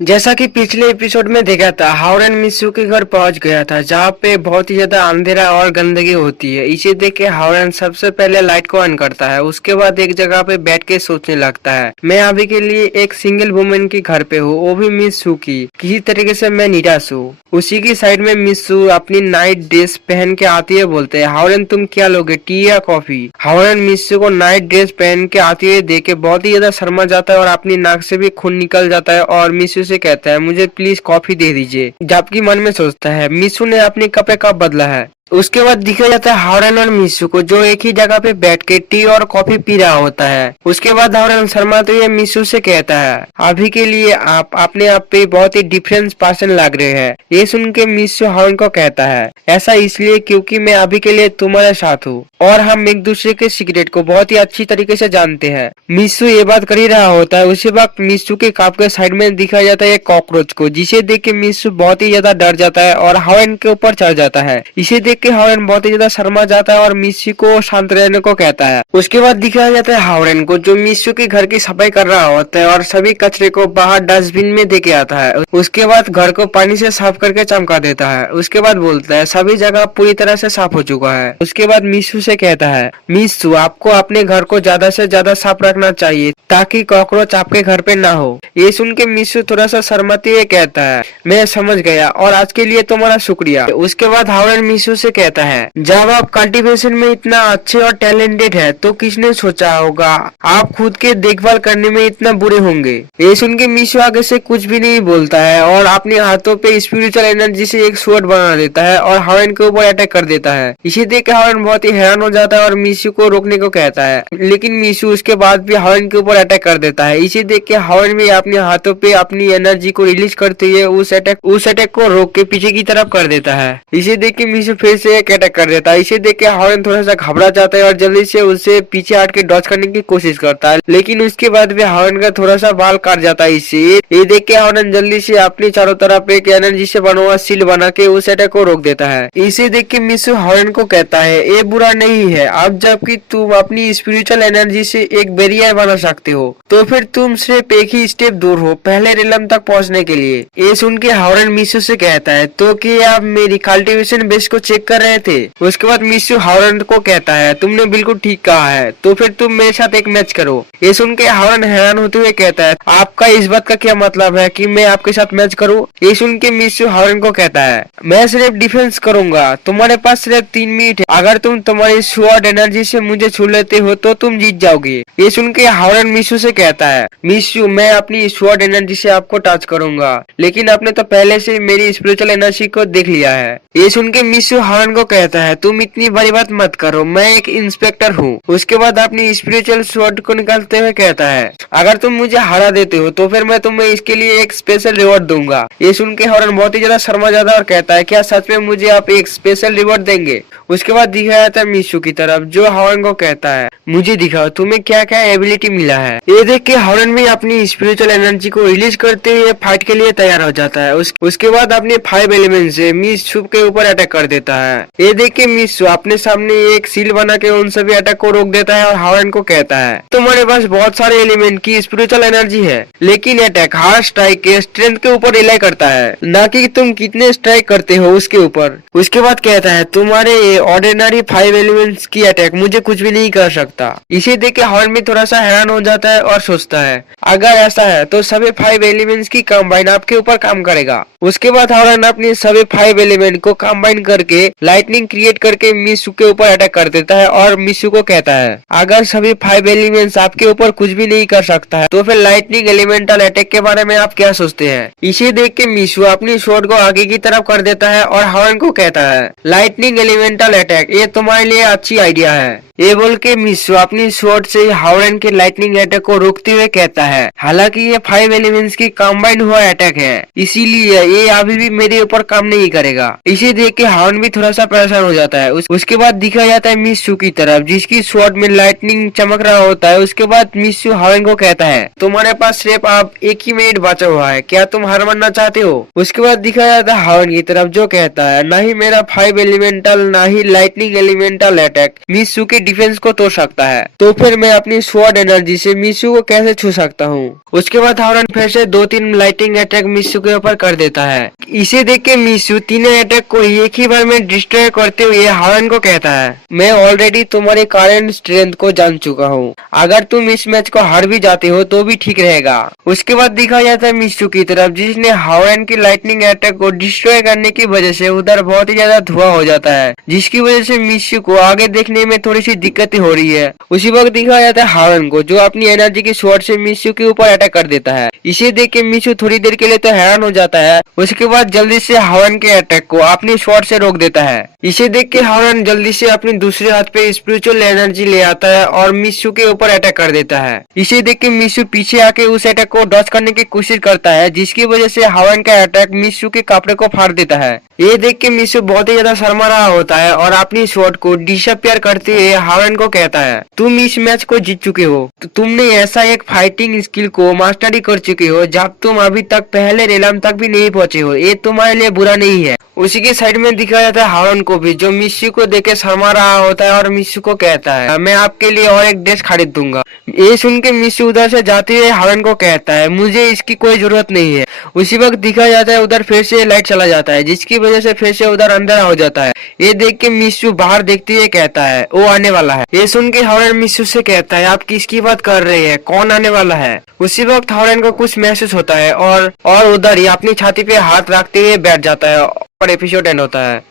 जैसा कि पिछले एपिसोड में देखा था, हावरन मित्सु के घर पहुंच गया था जहां पे बहुत ही ज्यादा अंधेरा और गंदगी होती है। इसे देख के हावरन सबसे पहले लाइट को ऑन करता है। उसके बाद एक जगह पे बैठ के सोचने लगता है, मैं अभी के लिए एक सिंगल वुमेन के घर पे हूँ, वो भी मित्सु की। किसी तरीके से मैं निराश हूँ। उसी की साइड में मित्सु अपनी नाइट ड्रेस पहन के आती है। बोलते है, हावरन तुम क्या लोगे, टी या कॉफी? हावरन मित्सु को नाइट ड्रेस पहन के आती हुई देख के बहुत ही ज्यादा शर्मा जाता है और अपनी नाक से भी खून निकल जाता है और मित्सु से कहता है, मुझे प्लीज कॉफी दे दीजिए। जबकि मन में सोचता है, मित्सु ने अपनी कप पे कब बदला है। उसके बाद दिखा जाता है हावरन और मित्सु को, जो एक ही जगह पे बैठ के टी और कॉफी पी रहा होता है। उसके बाद हावरन शर्माते हुए मित्सु से कहता है, अभी के लिए आप अपने आप पे बहुत ही डिफरेंस पर्सन लग रहे हैं। ये सुन के मित्सु हावरन को कहता है, ऐसा इसलिए क्योंकि मैं अभी के लिए तुम्हारे साथ हूँ और हम एक दूसरे के सीक्रेट को बहुत ही अच्छी तरीके से जानते हैं। मित्सु ये बात कर ही रहा होता है, उसी वक्त मित्सु के कप के साइड में दिखा जाता है एक कॉकरोच को, जिसे देख के मित्सु बहुत ही ज्यादा डर जाता है और हावरन के ऊपर चढ़ जाता है। इसे देख के हावरन बहुत ही ज्यादा शर्मा जाता है और मित्सु को शांत रहने को कहता है। उसके बाद दिखाया जाता है हावरन को, जो मित्सु के घर की सफाई कर रहा होता है और सभी कचरे को बाहर डस्टबिन में दे के आता है। उसके बाद घर को पानी से साफ करके चमका देता है। उसके बाद बोलता है, सभी जगह पूरी तरह से साफ हो चुका है। उसके बाद मित्सु से कहता है, मित्सु आपको अपने घर को ज्यादा से ज्यादा साफ रखना चाहिए ताकि कॉकरोच आपके घर पे ना हो। ये सुन के मित्सु थोड़ा सा शर्माते हुए कहता है, मैं समझ गया और आज के लिए तुम्हारा शुक्रिया। उसके बाद हावरन मित्सु से कहता है, जब आप कल्टीवेशन में इतना अच्छे और टैलेंटेड है तो किसने सोचा होगा आप खुद के देखभाल करने में इतना बुरे होंगे। ये सुन के मित्सु आगे से कुछ भी नहीं बोलता है और अपने हाथों पे स्पिरिचुअल एनर्जी से एक स्वॉर्ड बना देता है और हावरन के ऊपर अटैक कर देता है। इसे देख के हावरन बहुत ही हैरान हो जाता है और मित्सु को रोकने को कहता है, लेकिन मित्सु उसके बाद भी हावरन के ऊपर अटैक कर देता है। इसे देख के हावरन भी अपने हाथों पे अपनी एनर्जी को रिलीज करते हुए उस अटैक को रोक के पीछे की तरफ कर देता है। इसे देख के मित्सु फिर से एक अटैक कर देता है। इसे देख के हावरन थोड़ा सा घबरा जाता है और जल्दी से उससे पीछे हट के डॉज करने की कोशिश करता है, लेकिन उसके बाद भी हावरन का थोड़ा सा बाल काट जाता है। इससे ये देख के हावरन जल्दी से अपनी चारों तरफ एक एनर्जी से बना हुआ सील बना के उस अटैक को रोक देता है। इसे देख के मित्सु हावरन को कहता है, ये बुरा नहीं है, अब जबकि तुम अपनी स्पिरिचुअल एनर्जी से एक बैरियर बना सकते हो तो फिर तुम सिर्फ एक ही स्टेप दूर हो पहले रिलम तक पहुंचने के लिए। ये सुन के हावरन मित्सु से कहता है, तो क्या आप मेरी कल्टीवेशन बेस को चेक कर रहे थे? उसके बाद मित्सु हावरन को कहता है, तुमने बिल्कुल ठीक कहा है, तो फिर तुम मेरे साथ एक मैच करो। ये सुन के हावरन हैरान होते हुए कहता है, आपका इस बात का क्या मतलब है कि मैं आपके साथ मैच करूं? ये सुन के मित्सु हावरन को कहता है, मैं सिर्फ डिफेंस करूंगा, तुम्हारे पास सिर्फ 3 मिनट है, अगर तुम तुम्हारी स्वॉर्ड एनर्जी से मुझे छू लेते हो तो तुम जीत जाओगे। ये सुन के हावरन मित्सु से कहता है, मित्सु मैं अपनी स्वॉर्ड एनर्जी से आपको टच करूंगा, लेकिन आपने तो पहले से मेरी स्पिरिचुअल एनर्जी को देख लिया है। ये सुन के मित्सु हावरन को कहता है, तुम इतनी बड़ी बात मत करो, मैं एक इंस्पेक्टर हूँ। उसके बाद अपनी स्पिरिचुअल स्वॉर्ड को निकालते हुए कहता है, अगर तुम मुझे हरा देते हो तो फिर मैं तुम्हें इसके लिए एक स्पेशल रिवॉर्ड दूंगा। ये सुन के हावरन बहुत ही ज्यादा शर्मा जाता है और कहता है, क्या सच में मुझे आप एक स्पेशल रिवॉर्ड देंगे? उसके बाद दिखाया जाता है मित्सु की तरफ, जो हावरन को कहता है, मुझे दिखाओ तुम्हें क्या क्या एबिलिटी मिला है। ये देख के हावरन भी अपनी स्पिरिचुअल एनर्जी को रिलीज करते हुए फाइट के लिए तैयार हो जाता है। उसके बाद अपने 5 एलिमेंट से मित्सु के ऊपर अटैक कर देता है। ये देख के मित्सु अपने सामने एक सील बना के उन सभी अटैक को रोक देता है और हावरन को कहता है, तुम्हारे पास बहुत सारे एलिमेंट की स्पिरिचुअल एनर्जी है, लेकिन अटैक हार्ड स्ट्राइक के स्ट्रेंथ के ऊपर रिलाई करता है, न कि तुम कितने स्ट्राइक करते हो उसके ऊपर। उसके बाद कहता है, तुम्हारे ये ऑर्डिनरी 5 एलिमेंट्स की अटैक मुझे कुछ भी नहीं कर सकता। इसे देख के हावरन भी थोड़ा सा हैरान हो जाता है और सोचता है, अगर ऐसा है तो सभी 5 एलिमेंट्स की कंबाइन आपके ऊपर काम करेगा। उसके बाद हावरन अपने सभी 5 एलिमेंट को कंबाइन करके लाइटनिंग क्रिएट करके मित्सु के ऊपर अटैक कर देता है और मित्सु को कहता है, अगर सभी 5 एलिमेंट्स आपके ऊपर कुछ भी नहीं कर सकता है तो फिर लाइटनिंग एलिमेंटल अटैक के बारे में आप क्या सोचते हैं? इसे देख के मित्सु अपनी स्वॉर्ड को आगे की तरफ कर देता है और हावरन को कहता है, लाइटनिंग एलिमेंटल अटैक ये तुम्हारे लिए अच्छी आइडिया है। ये बोल के मित्सु अपनी स्वॉर्ड से हावरन के लाइटनिंग अटैक को रोकते हुए कहता है, हालांकि ये 5 एलिमेंट्स की कंबाइन हुआ अटैक है, इसीलिए ये अभी भी मेरे ऊपर काम नहीं करेगा। इसे देख के हावरन भी थोड़ा सा परेशान हो जाता है। उसके बाद दिखा जाता है मित्सु की तरफ, जिसकी स्वॉर्ड में लाइटनिंग चमक रहा होता है। उसके बाद मित्सु हावरन को कहता है, तुम्हारे पास सिर्फ आप 1 ही मिनट बचा हुआ है, क्या तुम हार मानना चाहते हो? उसके बाद दिखा जाता है हावरन की तरफ, जो कहता है, ना ही मेरा 5 एलिमेंटल ना ही लाइटनिंग एलिमेंटल अटैक मित्सु के डिफेंस को तोड़ सकता है। तो फिर मैं अपनी स्वॉर्ड एनर्जी से मिशु को कैसे छू सकता हूँ। उसके बाद हावरन फिर से 2-3 लाइटिंग अटैक मिशु के ऊपर कर देता है। इसे देख के मिशु तीनों अटैक को एक ही बार में डिस्ट्रॉय करते हुए हावरन को कहता है, मैं ऑलरेडी तुम्हारे करंट स्ट्रेंथ को जान चुका हूँ, अगर तुम इस मैच को हार भी जाते हो तो भी ठीक रहेगा। उसके बाद दिखाया जाता है मिशु की तरफ, जिसने हावरन की लाइटनिंग अटैक को डिस्ट्रॉय करने की वजह से उधर बहुत ही ज्यादा धुआं हो जाता है, जिसकी वजह से मिशु को आगे देखने में थोड़ी सी दिक्कतें हो रही है। उसी वक्त दिखाया जाता है हावरन को, जो अपनी एनर्जी की स्वॉर्ड से मिशु के ऊपर अटैक कर देता है। इसे देख के मिशु थोड़ी देर के लिए तो हैरान हो जाता है। उसके बाद जल्दी से हावरन के अटैक को अपनी स्वॉर्ड से रोक देता है। इसे देख के हावरन जल्दी से अपनी दूसरे हाथ पे स्पिरिचुअल एनर्जी ले आता है और मिशु के ऊपर अटैक कर देता है। इसे देख के मिशु पीछे आके उस अटैक को डॉज करने की कोशिश करता है, जिसकी वजह से हावरन का अटैक मिशु के कपड़े को फाड़ देता है। ये देख के मिशु बहुत ही ज्यादा शर्मा रहा होता है और अपनी स्वॉर्ड को डिसअपियर करते हुए हावरन को कहता है, तुम इस मैच को जीत चुके हो। तुमने ऐसा एक फाइटिंग स्किल को मास्टरी कर चुके हो जब तुम अभी तक पहले रेलम तक भी नहीं पहुंचे हो। ये तुम्हारे लिए बुरा नहीं है। उसी के साइड में दिखाया जाता है हावरन को भी, जो मिशु को देखे शर्मा रहा होता है और मिशु को कहता है, मैं आपके लिए और एक ड्रेस खरीद दूंगा। ये सुन के मिशु उधर से जाते हुए हावरन को कहता है, मुझे इसकी कोई जरूरत नहीं है। उसी वक्त दिखाया जाता है उधर फिर से लाइट चला जाता है, जिसकी वजह से फिर से उधर अंधेरा हो जाता है। ये देख के मिशु बाहर देखते हुए कहता है, वो आने वाला है। ये सुन के हावरन मिशु से कहता है, आप किसकी बात कर रहे हैं, कौन आने वाला है। उसी वक्त हावरन को कुछ महसूस होता है और उधर ही अपनी छाती पे हाथ रखते हुए बैठ जाता है और एपिसोड एंड होता है।